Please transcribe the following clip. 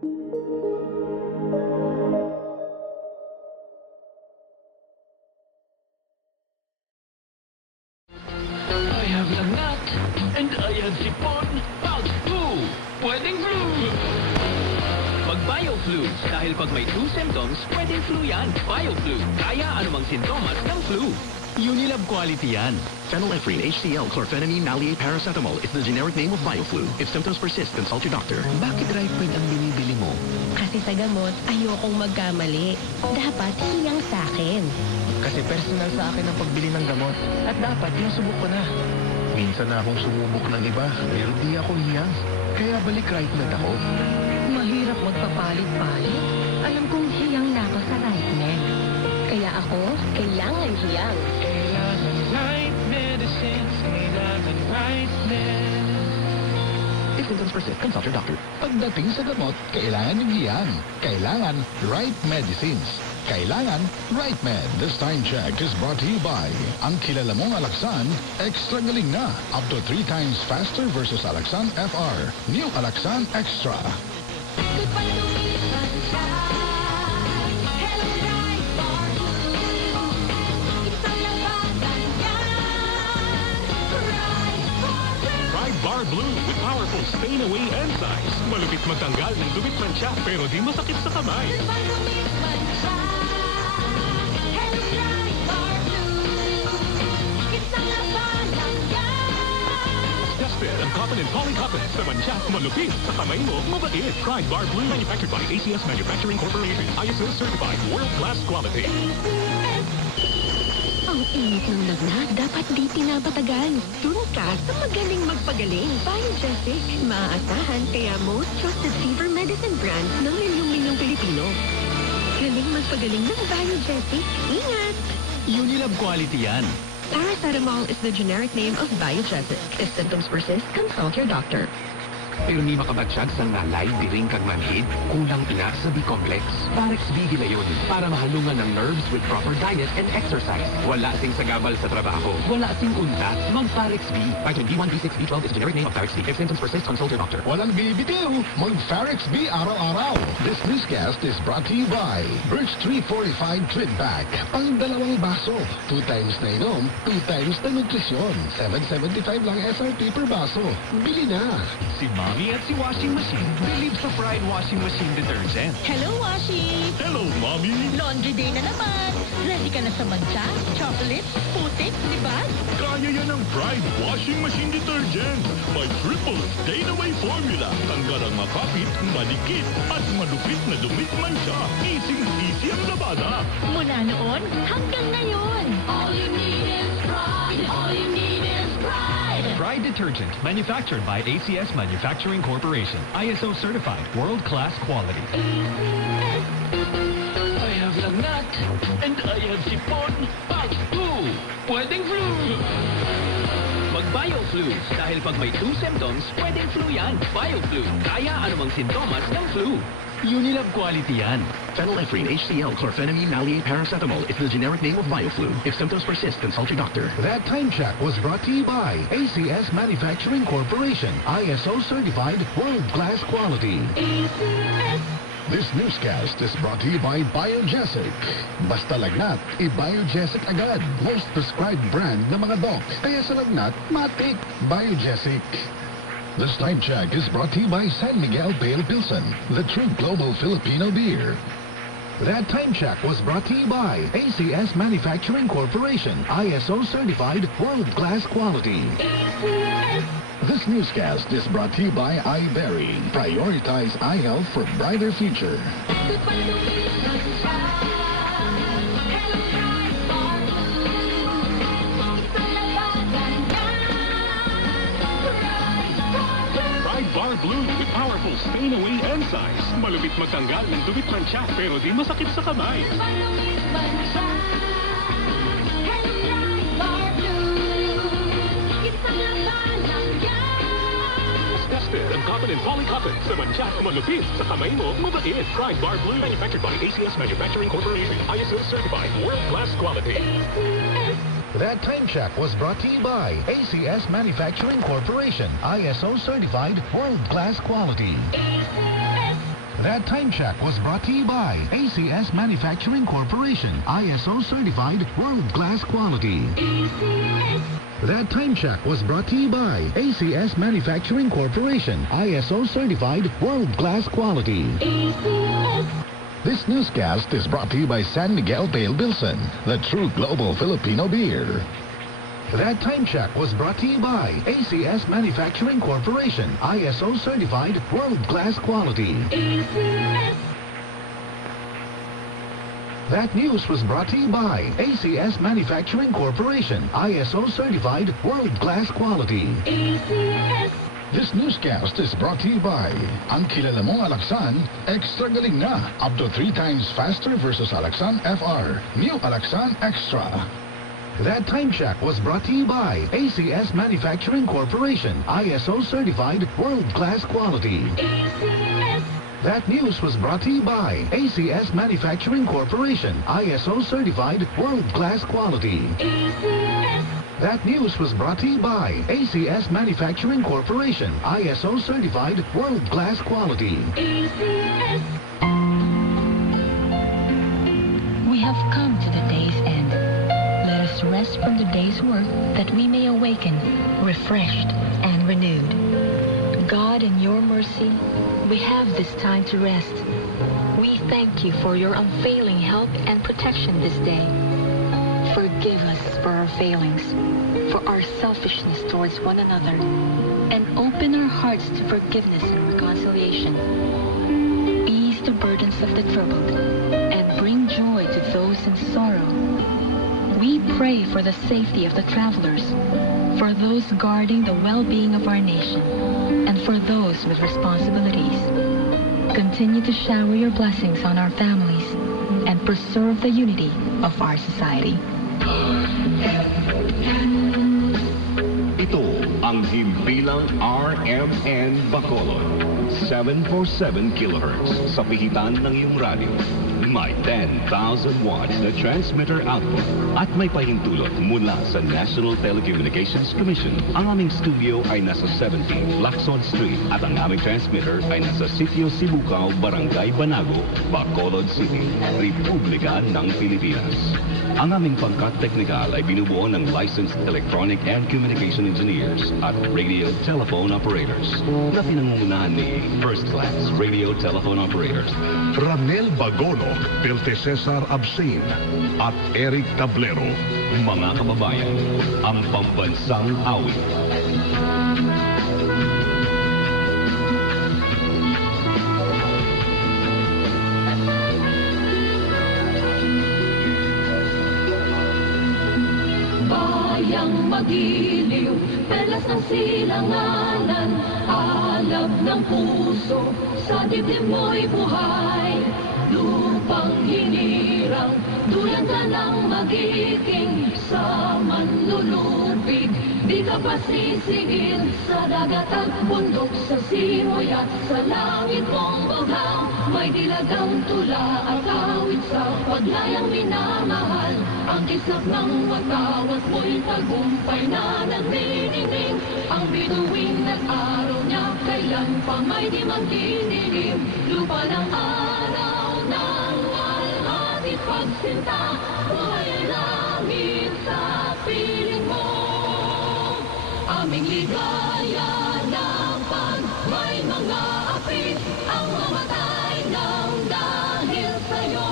I have lagnat, and I have sipon. Pag flu, pwedeng flu. Pag BioFlu, dahil pag may flu symptoms, pwedeng flu yan. BioFlu, kaya anumang sintomas ng flu. Unilab quality yan. Phenylephrine, HCl, chlorphenamine, maleate, paracetamol is the generic name of BioFlu. If symptoms persist, consult your doctor. Bakit Rifemed ang binibili mo? Kasi sa gamot, ayokong magkamali. Dapat hiyang sa akin. Kasi personal sa akin ang pagbili ng gamot. At dapat nasubok ko na. Minsan na akong sumubok ng iba, pero di ako hiyang. Kaya balik Rifemed ako. Mahirap magpapalit-palit. Alam kong hiyang na ako sa Rifemed. Kaya ako, kailangan hiyang. Kailangan right medicines, kailangan right If symptoms persist, consult your doctor. Pagdating sa gamot, kailangan yung hiyang. Kailangan right medicines. Kailangan Rifemed. This time check is brought to you by ang kilala mong Alaxan, extra galing na. Up to 3 times faster versus Alaxan FR. New Alaxan Extra. Bar Blue with powerful stain-away enzymes. Malupit magtanggal ng dumit mancha pero di masakit sa kamay. Tested ang cotton and polycotton sa mancha, malupit sa kamay mo, mabait. Pride Bar Blue, manufactured by ACS Manufacturing Corporation. ISO certified world-class quality. Ang init ng lagnat, dapat di pinapatagal. Doon ka sa magaling magpagaling. Biogesic, maaasahan kaya most trusted fever medicine brand ng milyong-milyong Pilipino. Galing magpagaling ng Biogesic. Ingat! Unilab quality yan. Paracetamol is the generic name of Biogesic. If symptoms persist, consult your doctor. Pero ni makabatsyag sa ngalay, diring kag manhid, kulang ina sa B-complex. Parex B gilayon para mahalungan ng nerves with proper diet and exercise. Wala sing sagabal sa trabaho. Wala sing unta. Mag-Parex B. Vitamin B1, B6, B12 is the generic name of Parex B. If symptoms persist, consult your doctor. Walang bibitiw, mag-Farex B araw-araw. This newscast is brought to you by Birch Tree Fortified Twin Pack. Pang dalawang baso. 2 times na inom, 2 times na nutrisyon. $7.75 lang SRP per baso. Bili na! Si Mommy at si Washing Machine believe sa Pride Washing Machine Detergent. Hello, Washi! Hello, Mommy! Laundry day na naman! Ready ka na sa mancha, chocolate, putik, libag? Kaya yan ang Pride Washing Machine Detergent. May triple stain-away formula. Tanggalang makapit, malikit, at malupit na dumit mancha. Easy ang labada. Mula noon hanggang ngayon. All you need is pride. All you need is pride. Pride Detergent, manufactured by ACS Manufacturing Corporation. ISO certified, world-class quality. I have lagnat, and I have sipon. Pag flu, pwedeng flu. Mag BioFlu, dahil pag may flu symptoms, pwedeng flu yan. BioFlu, kaya anumang sintomas ng flu. Unilab quality yan. Phenylephrine, HCl, chlorphenamine, maleate, paracetamol is the generic name of BioFlu. If symptoms persist, consult your doctor. That time check was brought to you by ACS Manufacturing Corporation. ISO certified world-class quality. This newscast is brought to you by Biogesic. Basta lagnat, i-Biogesic agad. Most prescribed brand ng mga doc. Kaya sa lagnat, matik. Biogesic. This time check is brought to you by San Miguel Pale Pilsen, the true global Filipino beer. That time check was brought to you by ACS Manufacturing Corporation. ISO certified world-class quality. This newscast is brought to you by iBerry. Prioritize eye health for brighter future. Bar Blue with powerful stain-away enzymes. Malupit magtanggal ng dumit mancha pero di masakit sa kamay. Tested ang cotton and polycotton sa mancha, malupit sa kamay mo, mabait. Pride Bar Blue, manufactured by ACS Manufacturing Corporation. ISO certified world-class quality. That time check was brought to you by ACS Manufacturing Corporation. ISO certified world-class quality. That time check was brought to you by ACS Manufacturing Corporation, ISO certified world-class quality. That time check was brought to you by ACS Manufacturing Corporation, ISO certified world-class quality. This newscast is brought to you by San Miguel Pale Bilson, the true global Filipino beer. That time check was brought to you by ACS Manufacturing Corporation, ISO certified world-class quality. That news was brought to you by ACS Manufacturing Corporation, ISO certified world-class quality. This newscast is brought to you by ang kilala mong Alaxan, extra galing na, up to 3 times faster versus Alaxan FR. New Alaxan Extra. That time check was brought to you by ACS Manufacturing Corporation, ISO certified world-class quality. That news was brought to you by ACS Manufacturing Corporation, ISO certified world-class quality. That news was brought to you by ACS Manufacturing Corporation, ISO certified world-class quality. We have come to the day's end. Let us rest from the day's work that we may awaken, refreshed and renewed. God, in your mercy, we have this time to rest. We thank you for your unfailing help and protection this day. Forgive us for our failings, for our selfishness towards one another, and open our hearts to forgiveness and reconciliation. Ease the burdens of the troubled, and bring joy to those in sorrow. We pray for the safety of the travelers, for those guarding the well-being of our nation, and for those with responsibilities. Continue to shower your blessings on our families and preserve the unity of our society. Ito ang himpilang RMN Bacolod. 747 kHz sa pihitan ng iyong radyo. May 10,000 watts na transmitter output at may pahintulot mula sa National Telecommunications Commission. Ang aming studio ay nasa 17 Lacson Street at ang aming transmitter ay nasa Sitio Sibucao, Barangay Banago, Bacolod City, Republika ng Pilipinas. Ang aming pangkat teknikal ay binubuo ng licensed electronic and communication engineers at radio telephone operators na pinangungunahan ni First Class Radio Telephone Operators Ranel Bagono, Pilte Cesar Absin, at Eric Tablero. Mga kababayan, ang pambansang awit. Bayang magiliw, pelas ng silanganan, alab ng puso, sa dibdib mo'y buhay. Lupang hinirang, duyan ka ng magiting, sa manlulubig, di ka pa sisigil. Sa dagat at bundok, sa simoy at sa langit mong bughaw, may dilagang tula at awit sa paglayang minamahal. Ang kisap ng watawat mo'y tagumpay na nagniningning. Ang bituing nag-araw niya, kailan pa may di magdidilim. Lupa ng araw ng walhati pagsinta, buhay langit sa piling mo. Aming ligaya ng pag may mga api, ang mamatay ng dahil sa'yo.